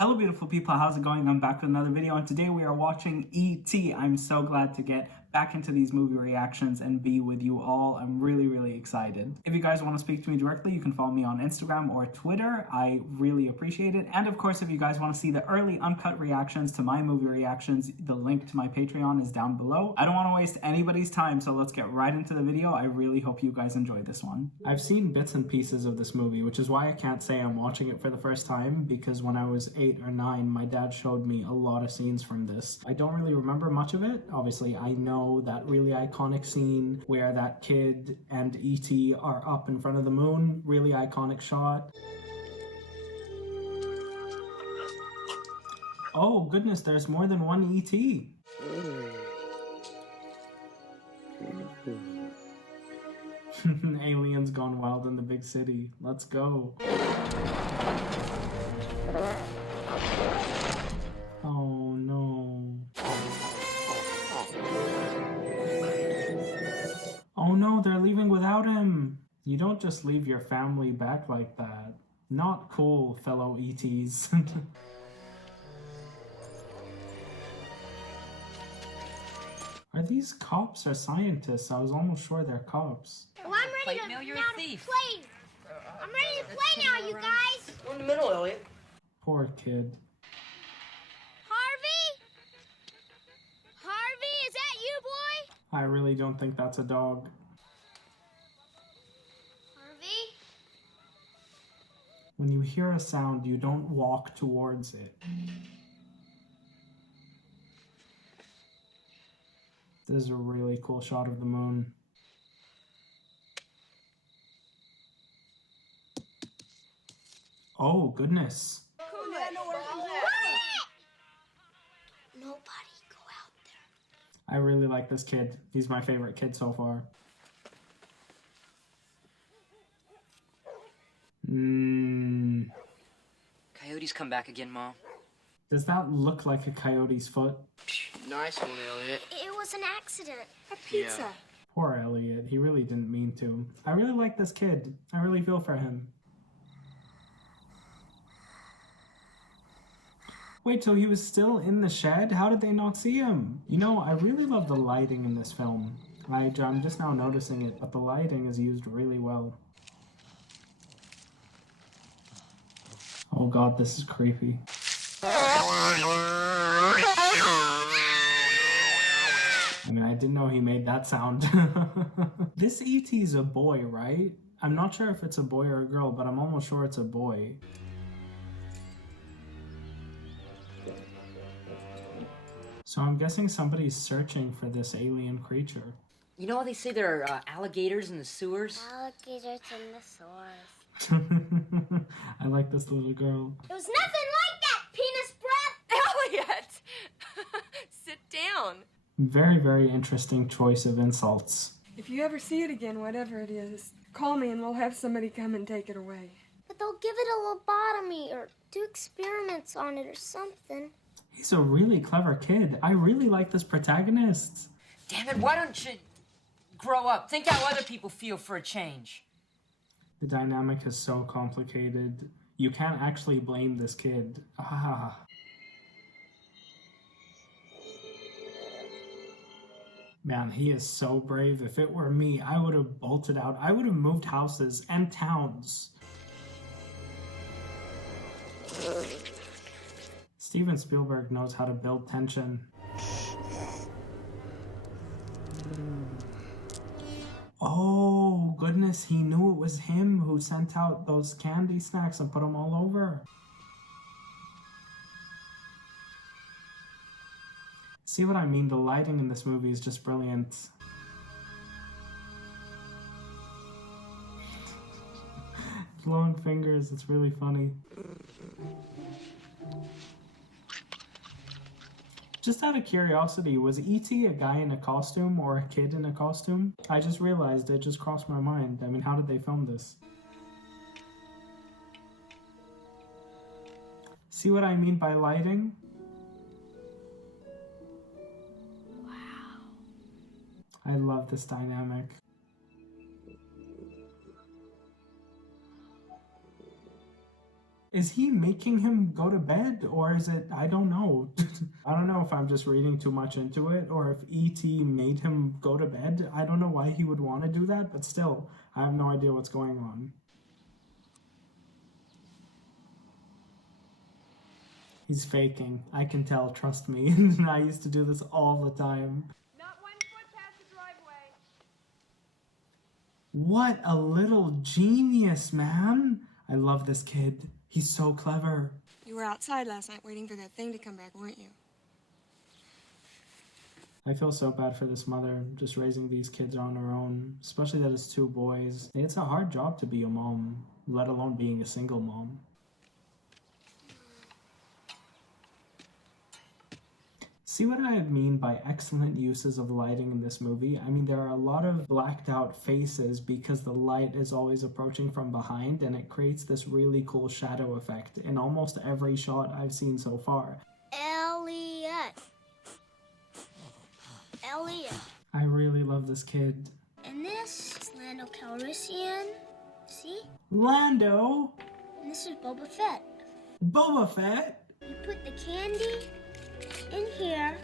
Hello beautiful people, how's it going? I'm back with another video and today we are watching E.T. I'm so glad to get back into these movie reactions and be with you all. I'm really excited. If you guys want to speak to me directly, you can follow me on Instagram or Twitter. I really appreciate it. And of course, if you guys want to see the early uncut reactions to my movie reactions, the link to my Patreon is down below. I don't want to waste anybody's time, so let's get right into the video. I really hope you guys enjoy this one. I've seen bits and pieces of this movie, which is why I can't say I'm watching it for the first time, because when I was 8 or 9, my dad showed me a lot of scenes from this. I don't really remember much of it. Obviously, I know that really iconic scene where that kid and E.T. are up in front of the moon. Really iconic shot. Oh goodness, there's more than one E.T. Aliens gone wild in the big city. Let's go. Oh no. Oh no, they're leaving without him. You don't just leave your family back like that. Not cool, fellow ETs. Are these cops or scientists? I was almost sure they're cops. Well, I'm ready to play. I'm ready to play now, you guys. We're in the middle, Elliot. Poor kid. Harvey? Harvey, is that you, boy? I really don't think that's a dog. Harvey? When you hear a sound, you don't walk towards it. This is a really cool shot of the moon. Oh, goodness. Nobody go out there. I really like this kid. He's my favorite kid so far. Coyotes come back again, Mom. Does that look like a coyote's foot? Nice one, Elliot. It was an accident. A pizza. Yeah. Poor Elliot. He really didn't mean to. I really like this kid. I really feel for him. Wait, so he was still in the shed? How did they not see him? You know, I really love the lighting in this film. I'm just now noticing it, but the lighting is used really well. Oh god, this is creepy. I mean, I didn't know he made that sound. This E.T. is a boy, right? I'm not sure if it's a boy or a girl, but I'm almost sure it's a boy. So I'm guessing somebody's searching for this alien creature. You know how they say there are alligators in the sewers? Alligators in the sewers. I like this little girl. It was nothing like that, penis breath. Elliot! Sit down. Very interesting choice of insults. If you ever see it again, whatever it is, call me and we'll have somebody come and take it away. But they'll give it a lobotomy or do experiments on it or something. He's a really clever kid. I really like this protagonist. Damn it, why don't you grow up? Think how other people feel for a change. The dynamic is so complicated. You can't actually blame this kid. Ah. Man, he is so brave. If it were me, I would have bolted out. I would have moved houses and towns. Steven Spielberg knows how to build tension. Oh, goodness, he knew it was him who sent out those candy snacks and put them all over. See what I mean? The lighting in this movie is just brilliant. Long fingers, it's really funny. Just out of curiosity, was E.T. a guy in a costume or a kid in a costume? I just realized, it just crossed my mind. I mean, how did they film this? See what I mean by lighting? Wow. I love this dynamic. Is he making him go to bed, or is it, I don't know. I don't know if I'm just reading too much into it, or if E.T. made him go to bed. I don't know why he would want to do that, but still, I have no idea what's going on. He's faking. I can tell, trust me. I used to do this all the time. Not 1 foot past the driveway. What a little genius, man. I love this kid. He's so clever. You were outside last night waiting for that thing to come back, weren't you? I feel so bad for this mother, just raising these kids on her own, especially that it's 2 boys. It's a hard job to be a mom, let alone being a single mom. See what I mean by excellent uses of lighting in this movie? I mean, there are a lot of blacked out faces because the light is always approaching from behind, and it creates this really cool shadow effect in almost every shot I've seen so far. Elliot. Elliot. I really love this kid. And this is Lando Calrissian. See? Lando! And this is Boba Fett. Boba Fett! You put the candy in here,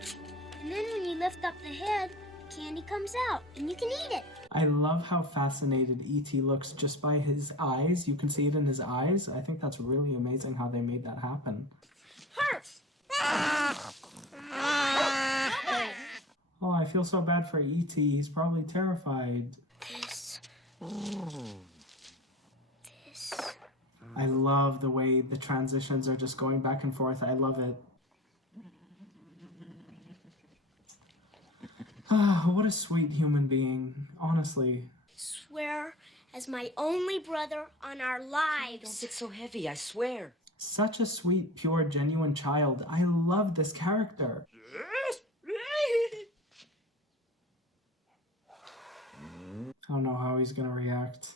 and then when you lift up the head, the candy comes out, and you can eat it. I love how fascinated E.T. looks just by his eyes. You can see it in his eyes. I think that's really amazing how they made that happen. Hurts. Oh, I feel so bad for E.T. He's probably terrified. This. I love the way the transitions are just going back and forth. I love it. Ah, what a sweet human being, honestly. Swear as my only brother on our lives. Don't get so heavy, I swear. Such a sweet, pure, genuine child. I love this character. I don't know how he's gonna react.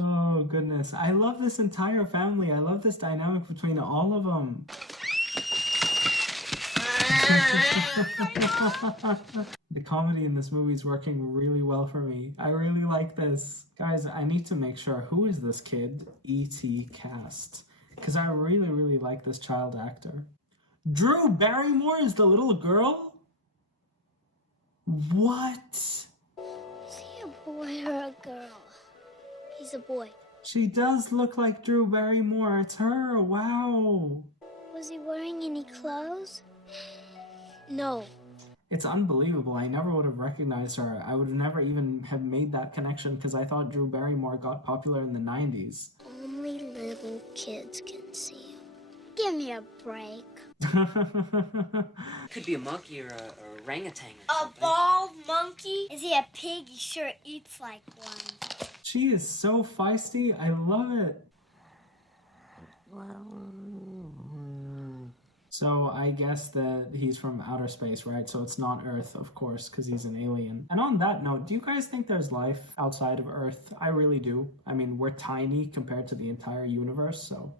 Oh goodness, I love this entire family. I love this dynamic between all of them. The comedy in this movie is working really well for me. I really like this. Guys, I need to make sure, who is this kid E.T. cast? Because I really, really like this child actor. Drew Barrymore is the little girl? What? Is he a boy or a girl? He's a boy. She does look like Drew Barrymore. It's her. Wow. Was he wearing any clothes? No. It's unbelievable. I never would have recognized her. I would have never even have made that connection because I thought Drew Barrymore got popular in the 90s. Only little kids can see him. Give me a break. Could be a monkey or a orangutan or A something. bald monkey? Is he a pig? He sure eats like one. She is so feisty. I love it. So I guess that he's from outer space, right? So it's not Earth, of course, because he's an alien. And on that note, do you guys think there's life outside of Earth? I really do. I mean, we're tiny compared to the entire universe, so...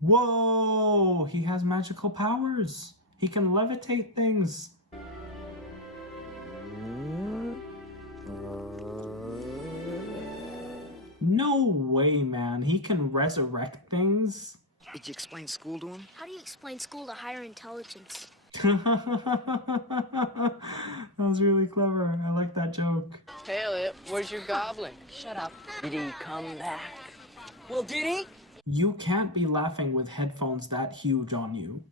Whoa! He has magical powers! He can levitate things! No way, man. He can resurrect things? Did you explain school to him? How do you explain school to higher intelligence? That was really clever. I like that joke. Hey, Elliot, where's your goblin? Shut up. Did he come back? Well, did he? You can't be laughing with headphones that huge on you.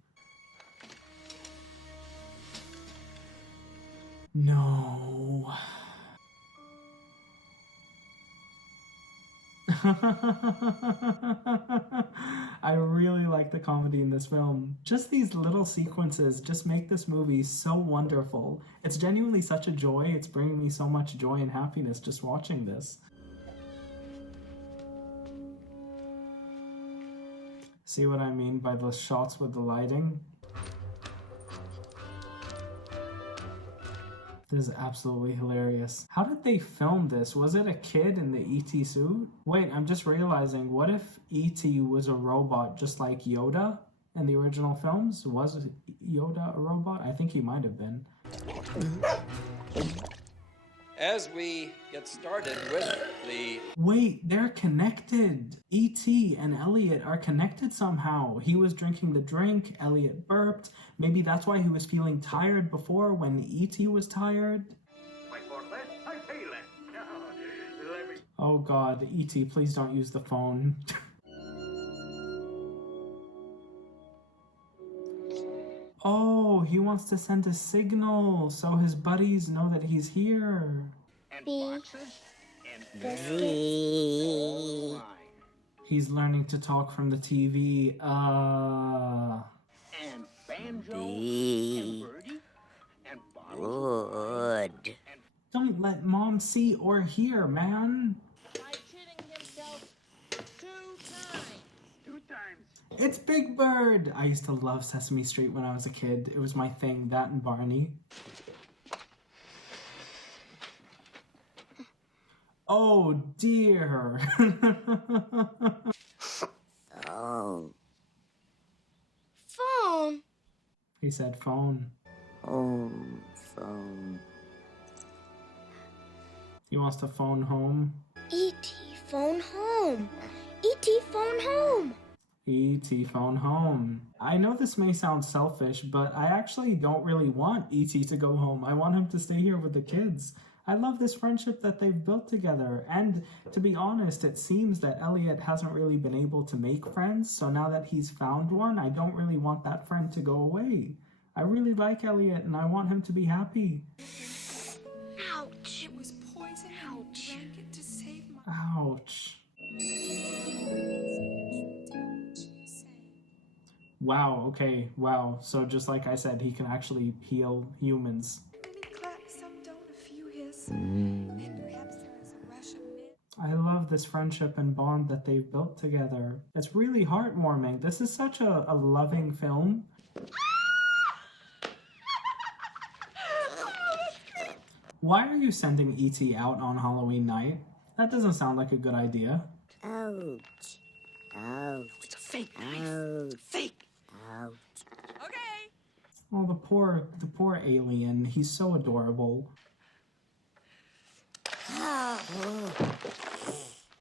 No. I really like the comedy in this film. Just these little sequences just make this movie so wonderful. It's genuinely such a joy. It's bringing me so much joy and happiness just watching this. See what I mean by those shots with the lighting? This is absolutely hilarious. How did they film this? Was it a kid in the E.T. suit? Wait, I'm just realizing, what if E.T. was a robot just like Yoda in the original films? Was Yoda a robot? I think he might have been. As we get started with the... Wait, they're connected. E.T. and Elliot are connected somehow. He was drinking the drink, Elliot burped. Maybe that's why he was feeling tired before when E.T. was tired. Oh god, E.T., please don't use the phone. Oh, he wants to send a signal so his buddies know that he's here. B. He's learning to talk from the TV. And Banjo and Birdie and Bottle. Good. Don't let Mom see or hear, man. By shitting himself 2 times. 2 times. It's Big Bird! I used to love Sesame Street when I was a kid. It was my thing, that and Barney. Oh dear! Oh. Phone. He said phone. Oh, phone. He wants to phone home. E.T. phone home. E.T. phone home. E.T. phone home. I know this may sound selfish, but I actually don't really want E.T. to go home. I want him to stay here with the kids. I love this friendship that they've built together. And to be honest, it seems that Elliot hasn't really been able to make friends. So now that he's found one, I don't really want that friend to go away. I really like Elliot and I want him to be happy. Ouch. It was poison. Ouch. I drank it to save my... Ouch. Don't you say. Wow, okay, wow. So just like I said, he can actually heal humans. Many clap, some don't, a few hiss. And perhaps there is a rush of men. I love this friendship and bond that they've built together. It's really heartwarming. This is such a loving film. Why are you sending E.T. out on Halloween night? That doesn't sound like a good idea. Ouch. Ouch. It's a fake. Ouch. Fake. Ouch. Oh, the poor alien. He's so adorable.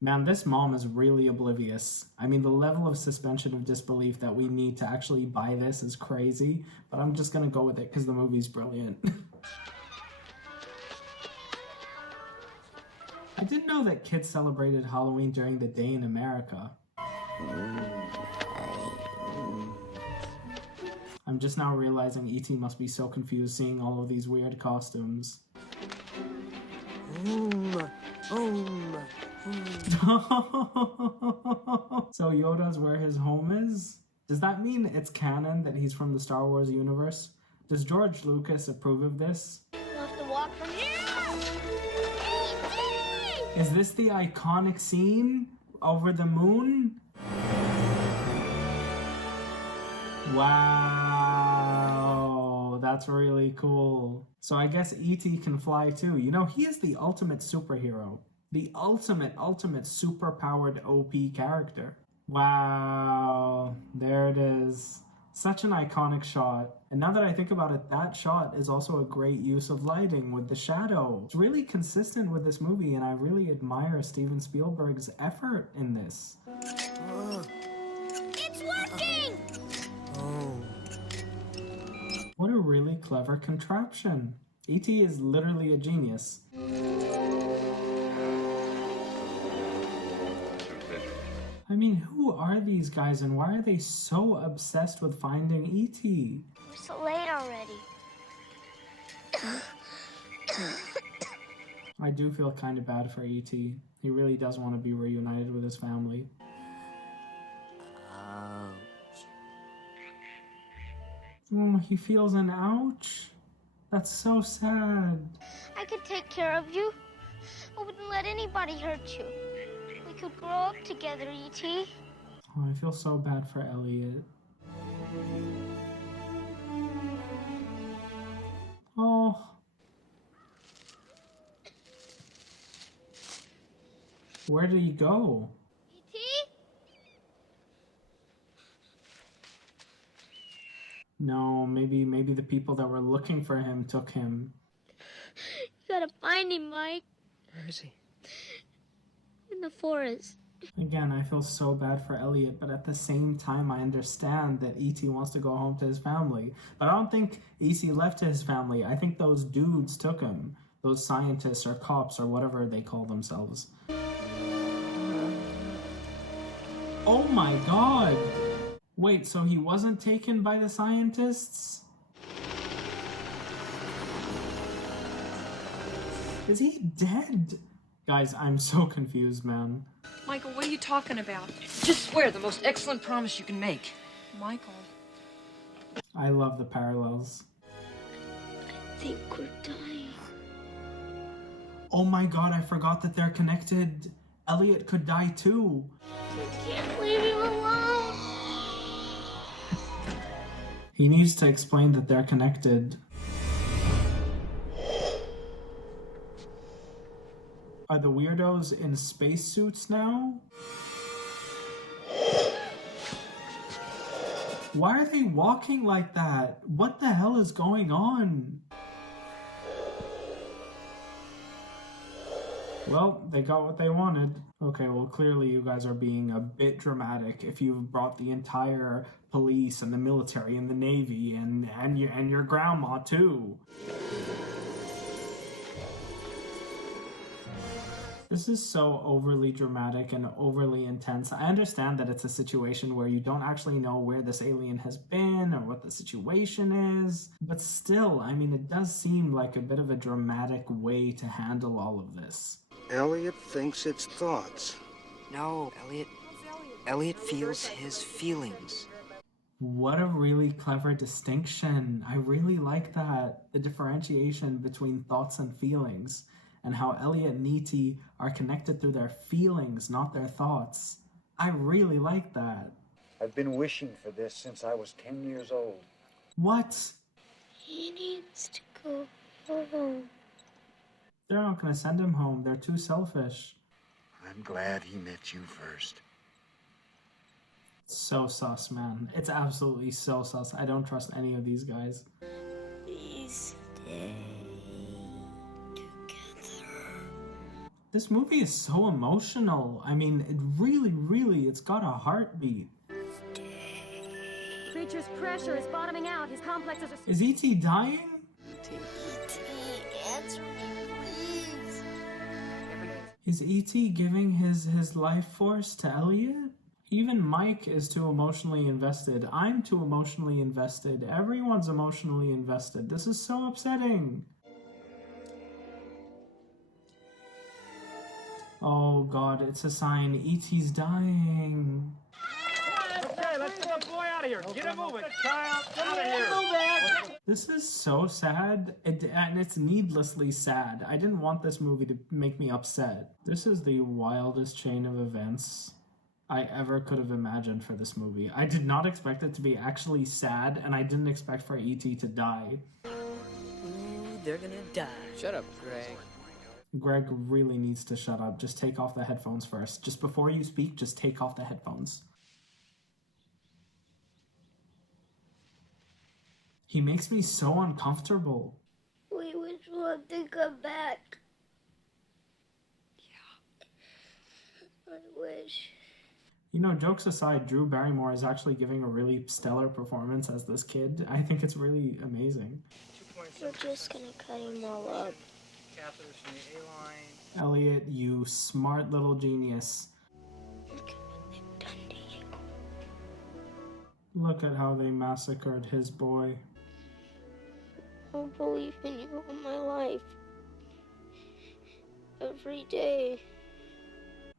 Man, this mom is really oblivious. I mean, the level of suspension of disbelief that we need to actually buy this is crazy, but I'm just gonna go with it because the movie's brilliant. I didn't know that kids celebrated Halloween during the day in America. I'm just now realizing E.T. must be so confused seeing all of these weird costumes. So Yoda's where his home is? Does that mean it's canon that he's from the Star Wars universe? Does George Lucas approve of this? We'll have to walk from here. E.T. Is this the iconic scene over the moon? Wow, that's really cool. So I guess E.T. can fly too. You know, he is the ultimate superhero. The ultimate super-powered OP character. Wow, there it is. Such an iconic shot. And now that I think about it, that shot is also a great use of lighting with the shadow. It's really consistent with this movie, and I really admire Steven Spielberg's effort in this. It's working. What a really clever contraption. E.T. is literally a genius. I mean, who are these guys and why are they so obsessed with finding E.T.? We're so late already. I do feel kind of bad for E.T. He really does want to be reunited with his family. Oh, he feels an ouch? That's so sad. I could take care of you. I wouldn't let anybody hurt you. We could grow up together, E.T. Oh, I feel so bad for Elliot. Oh, Where did he go? E.T.? No, maybe the people that were looking for him took him. You gotta find him, Mike. Where is he? In the forest. Again, I feel so bad for Elliot, but at the same time, I understand that E.T. wants to go home to his family. But I don't think E.T. left to his family. I think those dudes took him. Those scientists or cops or whatever they call themselves. Oh my god! Wait, so he wasn't taken by the scientists? Is he dead? Guys, I'm so confused, man. Michael, what are you talking about? Just swear the most excellent promise you can make. Michael. I love the parallels. I think we're dying. Oh my god, I forgot that they're connected. Elliot could die too. I can't leave him alone. He needs to explain that they're connected. Are the weirdos in spacesuits now? Why are they walking like that? What the hell is going on? Well, they got what they wanted. Okay, well, clearly you guys are being a bit dramatic if you've brought the entire police and the military and the Navy and your grandma too. This is so overly dramatic and overly intense. I understand that it's a situation where you don't actually know where this alien has been or what the situation is, but still, I mean, it does seem like a bit of a dramatic way to handle all of this. Elliot thinks it's thoughts. No, Elliot. Elliot feels his feelings. What a really clever distinction. I really like that. The differentiation between thoughts and feelings, and how Elliot and E.T. are connected through their feelings, not their thoughts. I really like that. I've been wishing for this since I was 10 years old. What? He needs to go home. They're not going to send him home. They're too selfish. I'm glad he met you first. So sus, man. It's absolutely so sus. I don't trust any of these guys. Please Stay. This movie is so emotional. I mean, it really, it's got a heartbeat. Creature's pressure is bottoming out. His complexes are... Is E.T. dying? E.T., answer me, please. Is E.T. giving his life force to Elliot? Even Mike is too emotionally invested. I'm too emotionally invested. Everyone's emotionally invested. This is so upsetting. Oh god, it's a sign. E.T.'s dying. Okay, let's get a boy out of here. Get him moving. Child, out of here. This is so sad, and it's needlessly sad. I didn't want this movie to make me upset. This is the wildest chain of events I ever could have imagined for this movie. I did not expect it to be actually sad, and I didn't expect for E.T. to die. Ooh, they're gonna die. Shut up, Greg. Greg really needs to shut up. Just take off the headphones first. Just before you speak, just take off the headphones. He makes me so uncomfortable. We wish one to come back. Yeah. I wish. You know, jokes aside, Drew Barrymore is actually giving a really stellar performance as this kid. I think it's really amazing. We're just gonna cut him all up. Catheters from the A-line. Elliot, you smart little genius. Look at what they've done to you. Look at how they massacred his boy. I believe in you all my life. Every day.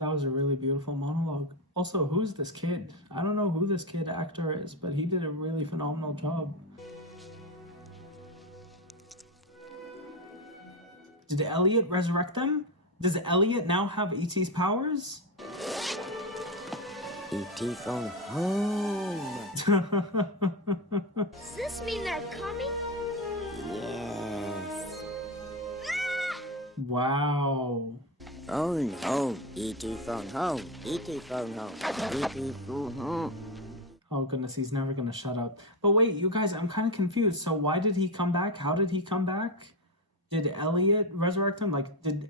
That was a really beautiful monologue. Also, who's this kid? I don't know who this kid actor is, but he did a really phenomenal job. Did Elliot resurrect them? Does Elliot now have E.T.'s powers? E.T. phone home. Does this mean they're coming? Yes. Wow. Oh no, E.T. phone home, E.T. phone home, E.T. phone home. Oh goodness, he's never gonna shut up. But wait, you guys, I'm kind of confused. So why did he come back? How did he come back? Did Elliot resurrect him? Like, did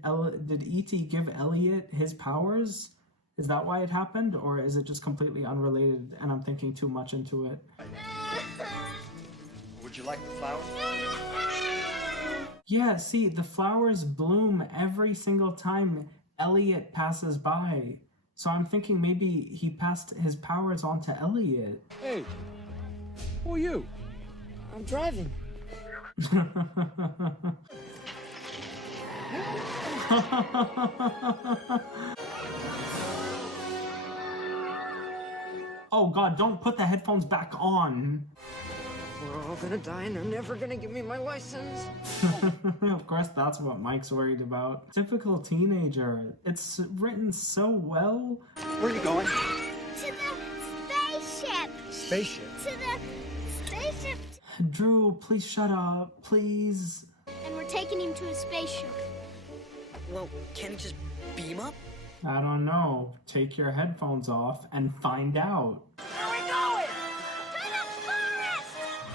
E.T. give Elliot his powers? Is that why it happened? Or is it just completely unrelated and I'm thinking too much into it? Would you like the flowers? Yeah, see, the flowers bloom every single time Elliot passes by. So I'm thinking maybe he passed his powers on to Elliot. Hey, who are you? I'm driving. Oh god, don't put the headphones back on. We're all gonna die and they're never gonna give me my license. Of course, that's what Mike's worried about. Typical teenager. It's written so well. Where are you going? To the spaceship. Spaceship. To the spaceship. Drew, please shut up, please. And we're taking him to a spaceship. Well, can he just beam up? I don't know. Take your headphones off and find out. Where are we going? To the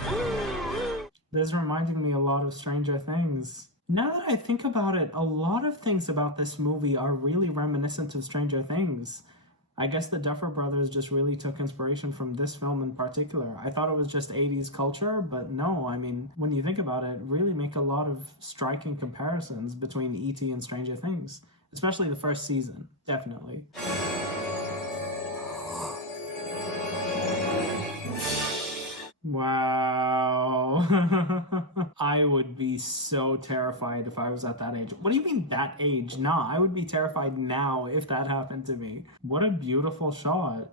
forest! This is reminding me a lot of Stranger Things. Now that I think about it, a lot of things about this movie are really reminiscent of Stranger Things. I guess the Duffer Brothers just really took inspiration from this film in particular. I thought it was just 80s culture, but no, I mean, when you think about it, really make a lot of striking comparisons between E.T. and Stranger Things. Especially the first season, definitely. Wow. I would be so terrified if I was at that age. What do you mean that age? Nah, I would be terrified now if that happened to me. What a beautiful shot.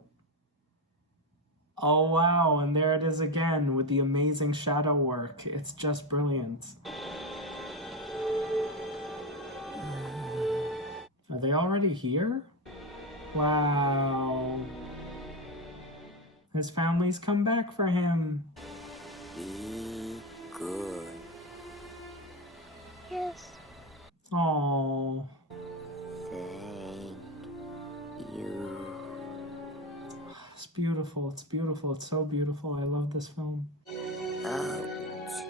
Oh wow, and there it is again with the amazing shadow work. It's just brilliant. Are they already here? Wow. His family's come back for him. Be good. Yes. Oh. Thank you. It's beautiful. It's beautiful. It's so beautiful. I love this film. Ouch.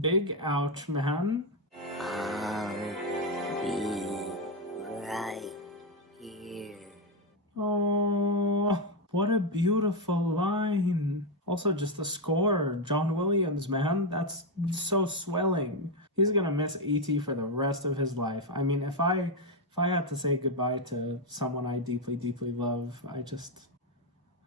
Big ouch, man. I'll be right here. Oh, what a beautiful line. Also, just the score. John Williams, man. That's so swelling. He's gonna miss E.T. for the rest of his life. I mean, if I had to say goodbye to someone I deeply, deeply love, I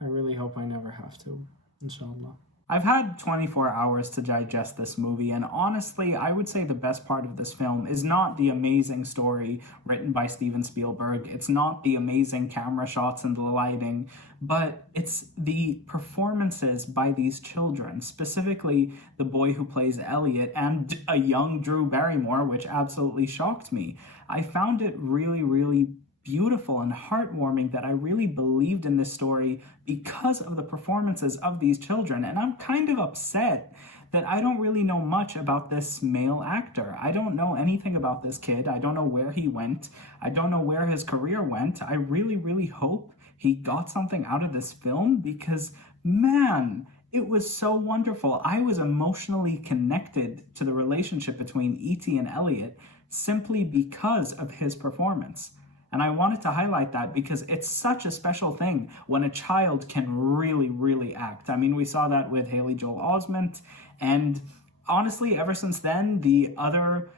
really hope I never have to. Inshallah. I've had 24 hours to digest this movie, and honestly, I would say the best part of this film is not the amazing story written by Steven Spielberg, it's not the amazing camera shots and the lighting, but it's the performances by these children, specifically the boy who plays Elliot and a young Drew Barrymore, which absolutely shocked me. I found it really, really beautiful and heartwarming that I really believed in this story because of the performances of these children. And I'm kind of upset that I don't really know much about this male actor. I don't know anything about this kid. I don't know where he went. I don't know where his career went. I really, really hope he got something out of this film because, man, it was so wonderful. I was emotionally connected to the relationship between E.T. and Elliot simply because of his performance. And I wanted to highlight that because it's such a special thing when a child can really, really act. I mean, we saw that with Haley Joel Osment. And honestly, ever since then, the other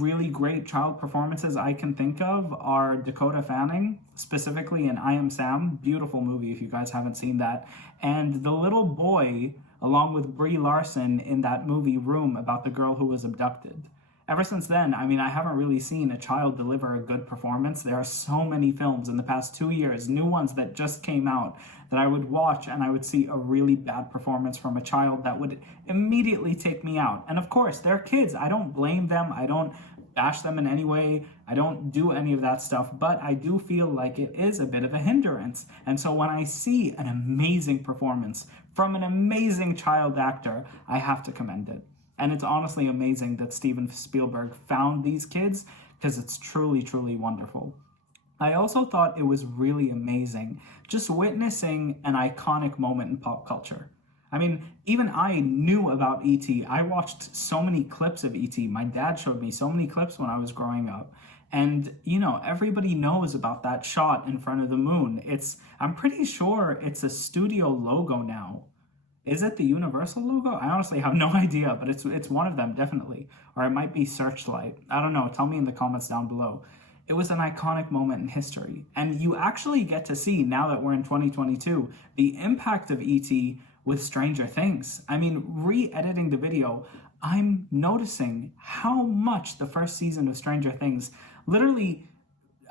really great child performances I can think of are Dakota Fanning, specifically in I Am Sam. Beautiful movie if you guys haven't seen that. And the little boy, along with Brie Larson in that movie Room about the girl who was abducted. Ever since then, I mean, I haven't really seen a child deliver a good performance. There are so many films in the past 2 years, new ones that just came out, that I would watch and I would see a really bad performance from a child that would immediately take me out. And of course, they're kids. I don't blame them. I don't bash them in any way. I don't do any of that stuff, but I do feel like it is a bit of a hindrance. And so when I see an amazing performance from an amazing child actor, I have to commend it. And it's honestly amazing that Steven Spielberg found these kids, because it's truly, truly wonderful. I also thought it was really amazing just witnessing an iconic moment in pop culture. I mean, even I knew about E.T. I watched so many clips of E.T. My dad showed me so many clips when I was growing up. And, you know, everybody knows about that shot in front of the moon. I'm pretty sure it's a studio logo now. Is it the Universal logo? I honestly have no idea, but it's one of them, definitely. Or it might be Searchlight. I don't know. Tell me in the comments down below. It was an iconic moment in history. And you actually get to see, now that we're in 2022, the impact of E.T. with Stranger Things. I mean, re-editing the video, I'm noticing how much the first season of Stranger Things literally,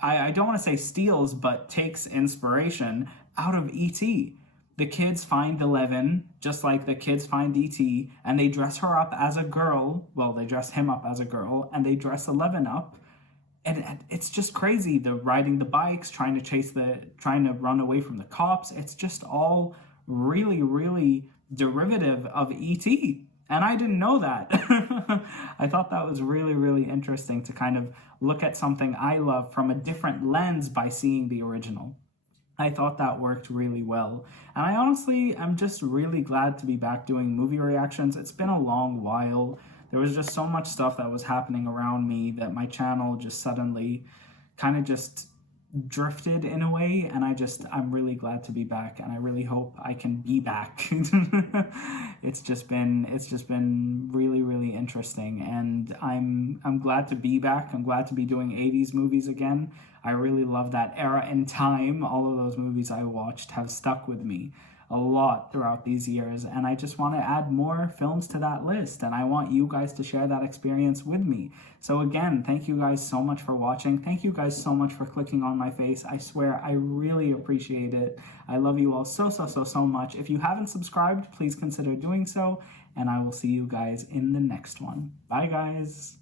I don't want to say steals, but takes inspiration out of E.T. The kids find Eleven, just like the kids find E.T., and they dress her up as a girl. Well, they dress him up as a girl, and they dress Eleven up. And it's just crazy. They're riding the bikes, trying to run away from the cops. It's just all really, really derivative of E.T. And I didn't know that. I thought that was really, really interesting to kind of look at something I love from a different lens by seeing the original. I thought that worked really well. And I honestly am just really glad to be back doing movie reactions. It's been a long while. There was just so much stuff that was happening around me that my channel just suddenly kind of just drifted in a way, and I'm really glad to be back, and I really hope I can be back. It's just been really, really interesting, and I'm glad to be back. I'm glad to be doing 80s movies again. I really love that era in time. All of those movies I watched have stuck with me a lot throughout these years, and I just want to add more films to that list, and I want you guys to share that experience with me. So again, thank you guys so much for watching. Thank you guys so much for clicking on my face. I swear I really appreciate it. I love you all so much. If you haven't subscribed, please consider doing so, and I will see you guys in the next one. Bye guys.